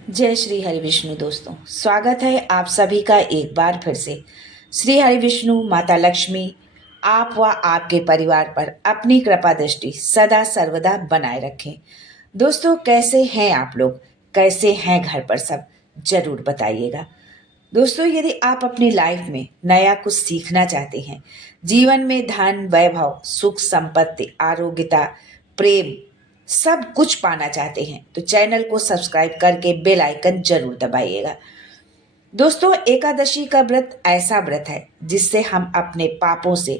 जय श्री हरि विष्णु दोस्तों, स्वागत है आप सभी का एक बार फिर से। श्री हरि विष्णु माता लक्ष्मी आप व आपके परिवार पर अपनी कृपा दृष्टि सदा सर्वदा बनाए रखें। दोस्तों, कैसे हैं आप लोग? कैसे हैं घर पर सब? जरूर बताइएगा। दोस्तों, यदि आप अपनी लाइफ में नया कुछ सीखना चाहते हैं, जीवन में धन वैभव सुख संपत्ति आरोग्यता प्रेम सब कुछ पाना चाहते हैं, तो चैनल को सब्सक्राइब करके बेल आइकन जरूर दबाइएगा। दोस्तों, एकादशी का व्रत ऐसा व्रत है जिससे हम अपने पापों से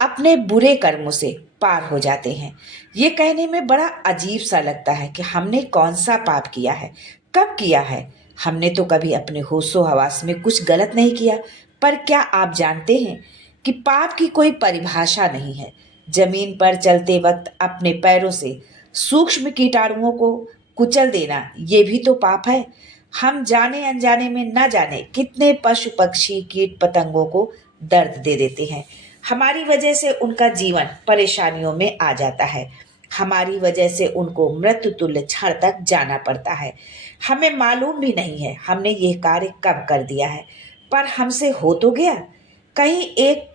अपने बुरे कर्मों से पार हो जाते हैं। ये कहने में बड़ा अजीब सा लगता है कि हमने कौन सा पाप किया है, कब किया है। हमने तो कभी अपने होशो हवास में कुछ गलत नहीं किया। पर क्या आप जानते हैं कि पाप की कोई परिभाषा नहीं है। जमीन पर चलते वक्त अपने पैरों से सूक्ष्म कीटाणुओं को कुचल देना ये भी तो पाप है। हम जाने अनजाने में न जाने कितने पशु पक्षी कीट पतंगों को दर्द दे देते हैं। हमारी वजह से उनका जीवन परेशानियों में आ जाता है। हमारी वजह से उनको मृत्यु तुल्य क्षण तक जाना पड़ता है। हमें मालूम भी नहीं है हमने यह कार्य कब कर दिया है, पर हमसे हो तो गया। कहीं एक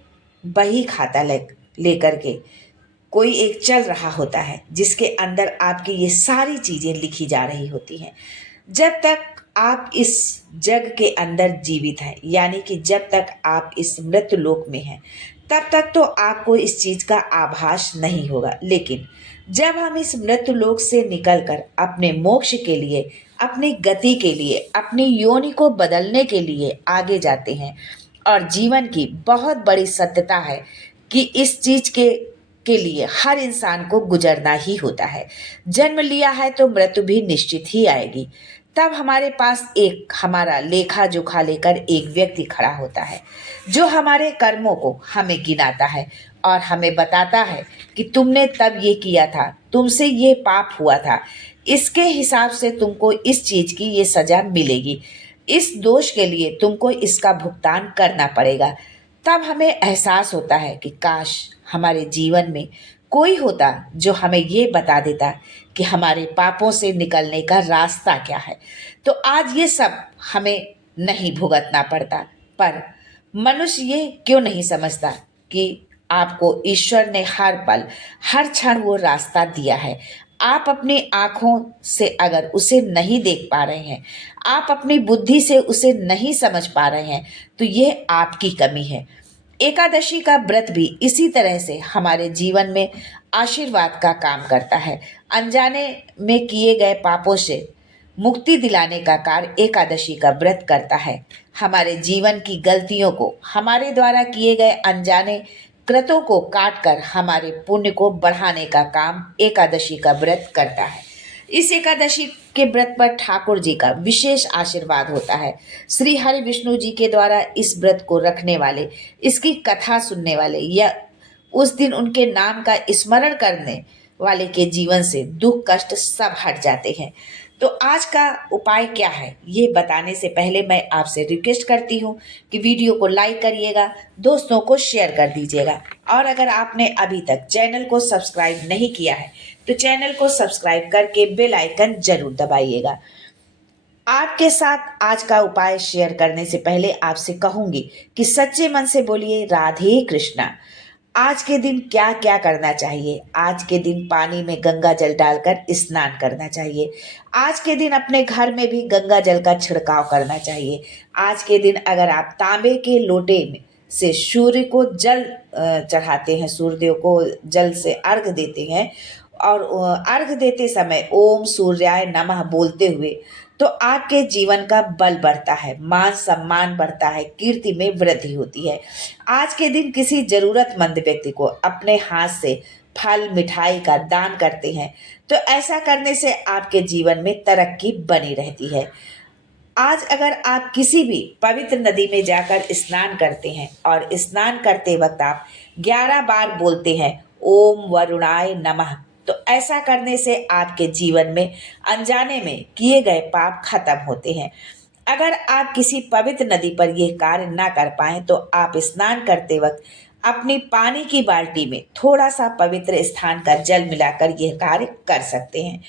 बही खाता लेकर के कोई एक चल रहा होता है जिसके अंदर आपकी ये सारी चीजें लिखी जा रही होती हैं। जब तक आप इस जग के अंदर जीवित हैं, यानी कि जब तक आप इस मृत्यु लोक में हैं, तब तक तो आपको इस चीज का आभास नहीं होगा। लेकिन जब हम इस मृत्यु लोक से निकलकर अपने मोक्ष के लिए, अपनी गति के लिए, अपनी योनि को बदलने के लिए आगे जाते हैं, और जीवन की बहुत बड़ी सत्यता है कि इस चीज के लिए हर इंसान को गुजरना ही होता है। जन्म लिया है तो मृत्यु भी निश्चित ही आएगी। तब हमारे पास एक हमारा लेखा जोखा लेकर एक व्यक्ति खड़ा होता है जो हमारे कर्मों को हमें गिनाता है और हमें बताता है कि तुमने तब ये किया था, तुमसे ये पाप हुआ था, इसके हिसाब से तुमको इस चीज की ये सजा मिलेगी, इस दोष के लिए तुमको इसका भुगतान करना पड़ेगा। तब हमें एहसास होता है कि काश हमारे जीवन में कोई होता जो हमें ये बता देता कि हमारे पापों से निकलने का रास्ता क्या है, तो आज ये सब हमें नहीं भुगतना पड़ता। पर मनुष्य ये क्यों नहीं समझता कि आपको ईश्वर ने हर पल हर क्षण वो रास्ता दिया है। आप अपनी आंखों से अगर उसे नहीं देख पा रहे हैं, आप अपनी बुद्धि से उसे नहीं समझ पा रहे हैं, तो ये आपकी कमी है। एकादशी का व्रत भी इसी तरह से हमारे जीवन में आशीर्वाद का काम करता है। अनजाने में किए गए पापों से मुक्ति दिलाने का कार्य एकादशी का व्रत करता है। हमारे जीवन की गलतियों को, हमारे द्वारा किए गए अनजाने कृतों को काट कर हमारे पुण्य को बढ़ाने का काम एकादशी का व्रत करता है। इस एकादशी के व्रत पर ठाकुर जी का विशेष आशीर्वाद होता है। श्री हरि विष्णु जी के द्वारा इस व्रत को रखने वाले, इसकी कथा सुनने वाले या उस दिन उनके नाम का स्मरण करने वाले के जीवन से दुख कष्ट सब हट जाते हैं। तो आज का उपाय क्या है ये बताने से पहले मैं आपसे रिक्वेस्ट करती हूँ कि वीडियो को लाइक करिएगा, दोस्तों को शेयर कर दीजिएगा, और अगर आपने अभी तक चैनल को सब्सक्राइब नहीं किया है तो चैनल को सब्सक्राइब करके बेल आइकन जरूर दबाइएगा। आपके साथ आज का उपाय शेयर करने से पहले आपसे कहूंगी कि सच्चे मन से बोलिए राधे कृष्णा। आज के दिन क्या क्या करना चाहिए? आज के दिन पानी में गंगा जल डालकर स्नान करना चाहिए। आज के दिन अपने घर में भी गंगा जल का छिड़काव करना चाहिए। आज के दिन अगर आप तांबे के लोटे में से सूर्य को जल चढ़ाते हैं, सूर्यदेव को जल से अर्घ देते हैं, और अर्घ देते समय ओम सूर्याय नमः बोलते हुए, तो आपके जीवन का बल बढ़ता है, मान सम्मान बढ़ता है, कीर्ति में वृद्धि होती है। आज के दिन किसी जरूरतमंद व्यक्ति को अपने हाथ से फल मिठाई का दान करते हैं, तो ऐसा करने से आपके जीवन में तरक्की बनी रहती है। आज अगर आप किसी भी पवित्र नदी में जाकर स्नान करते हैं और स्नान करते वक्त आप 11 बार बोलते हैं ओम वरुणाय नमः, तो ऐसा करने से आपके जीवन में अनजाने में किए गए पाप खत्म होते हैं। अगर आप किसी पवित्र नदी पर यह कार्य ना कर पाए तो आप स्नान करते वक्त अपनी पानी की बाल्टी में थोड़ा सा पवित्र स्थान का जल मिलाकर यह कार्य कर सकते हैं।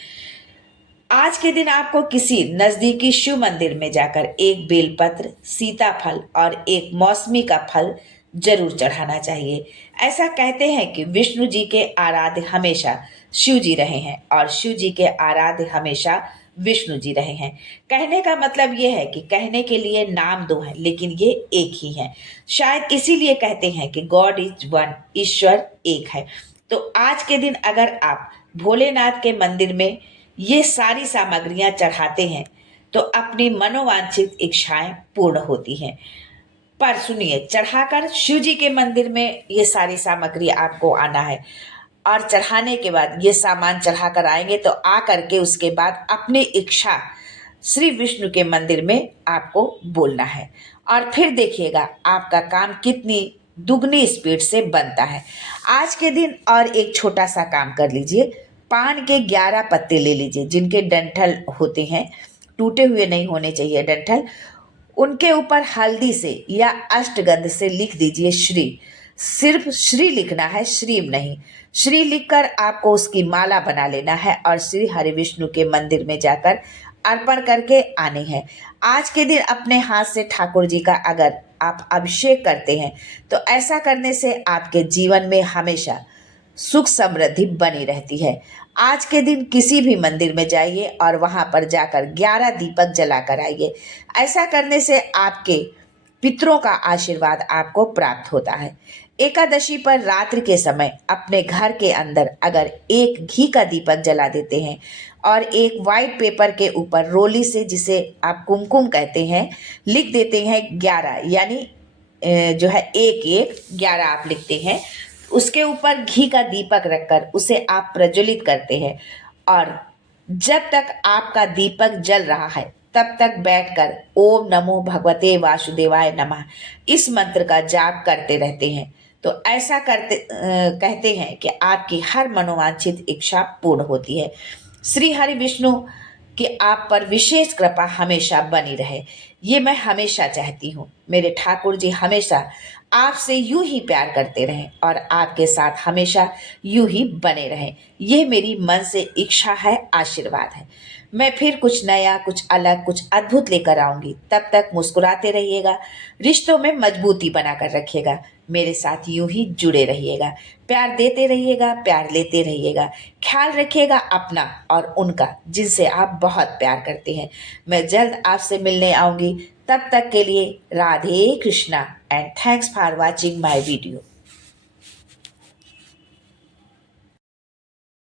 आज के दिन आपको किसी नजदीकी शिव मंदिर में जाकर एक बेलपत्र, सीताफल और एक मौसमी का फल जरूर चढ़ाना चाहिए। ऐसा कहते हैं कि विष्णु जी के आराध्य हमेशा शिव जी रहे हैं और शिव जी के आराध्य हमेशा विष्णु जी रहे हैं। कहने का मतलब ये है कि कहने के लिए नाम दो हैं लेकिन ये एक ही है। शायद इसीलिए कहते हैं कि गॉड इज वन, ईश्वर एक है। तो आज के दिन अगर आप भोलेनाथ के मंदिर में ये सारी सामग्रियां चढ़ाते हैं तो अपनी मनोवांछित इच्छाएं पूर्ण होती हैं। पर सुनिए, चढ़ाकर शिव जी के मंदिर में ये सारी सामग्री आपको आना है और चढ़ाने के बाद ये सामान चढ़ाकर आएंगे तो आ करके उसके बाद अपनी इच्छा श्री विष्णु के मंदिर में आपको बोलना है और फिर देखिएगा आपका काम कितनी दुगनी स्पीड से बनता है। आज के दिन और एक छोटा सा काम कर लीजिए। पान के 11 पत्ते ले लीजिए जिनके डंठल होते हैं, टूटे हुए नहीं होने चाहिए डंठल। उनके ऊपर हल्दी से या अष्टगंध से लिख दीजिए श्री। सिर्फ श्री लिखना है, श्रीम नहीं। श्री लिखकर आपको उसकी माला बना लेना है और श्री हरि विष्णु के मंदिर में जाकर अर्पण करके आने हैं। आज के दिन अपने हाथ से ठाकुर जी का अगर आप अभिषेक करते हैं तो ऐसा करने से आपके जीवन में हमेशा सुख समृद्धि बनी रहती है। आज के दिन किसी भी मंदिर में जाइए और वहां पर जाकर 11 दीपक जलाकर आइए। ऐसा करने से आपके पितरों का आशीर्वाद आपको प्राप्त होता है। एकादशी पर रात्रि के समय अपने घर के अंदर अगर एक घी का दीपक जला देते हैं और एक वाइट पेपर के ऊपर रोली से, जिसे आप कुमकुम कहते हैं, लिख देते हैं 11, यानी जो है 11 आप लिखते हैं, उसके ऊपर घी का दीपक रखकर उसे आप प्रज्वलित करते हैं और जब तक आपका दीपक जल रहा है तब तक बैठकर ओम नमो भगवते वासुदेवाय नमः इस मंत्र का जाप करते रहते हैं तो ऐसा कहते हैं कि आपकी हर मनोवांछित इच्छा पूर्ण होती है। श्री हरि विष्णु कि आप पर विशेष कृपा हमेशा बनी रहे, ये मैं हमेशा चाहती हूँ। मेरे ठाकुर जी हमेशा आपसे यूं ही प्यार करते रहें और आपके साथ हमेशा यूं ही बने रहें, ये मेरी मन से इच्छा है, आशीर्वाद है। मैं फिर कुछ नया, कुछ अलग, कुछ अद्भुत लेकर आऊंगी। तब तक मुस्कुराते रहिएगा, रिश्तों में मजबूती बनाकर रखिएगा, मेरे साथ यूं ही जुड़े रहिएगा, प्यार देते रहिएगा, प्यार लेते रहिएगा। ख्याल रखिएगा अपना और उनका जिनसे आप बहुत प्यार करते हैं। मैं जल्द आपसे मिलने आऊंगी। तब तक के लिए Radhe Krishna and thanks for watching my video.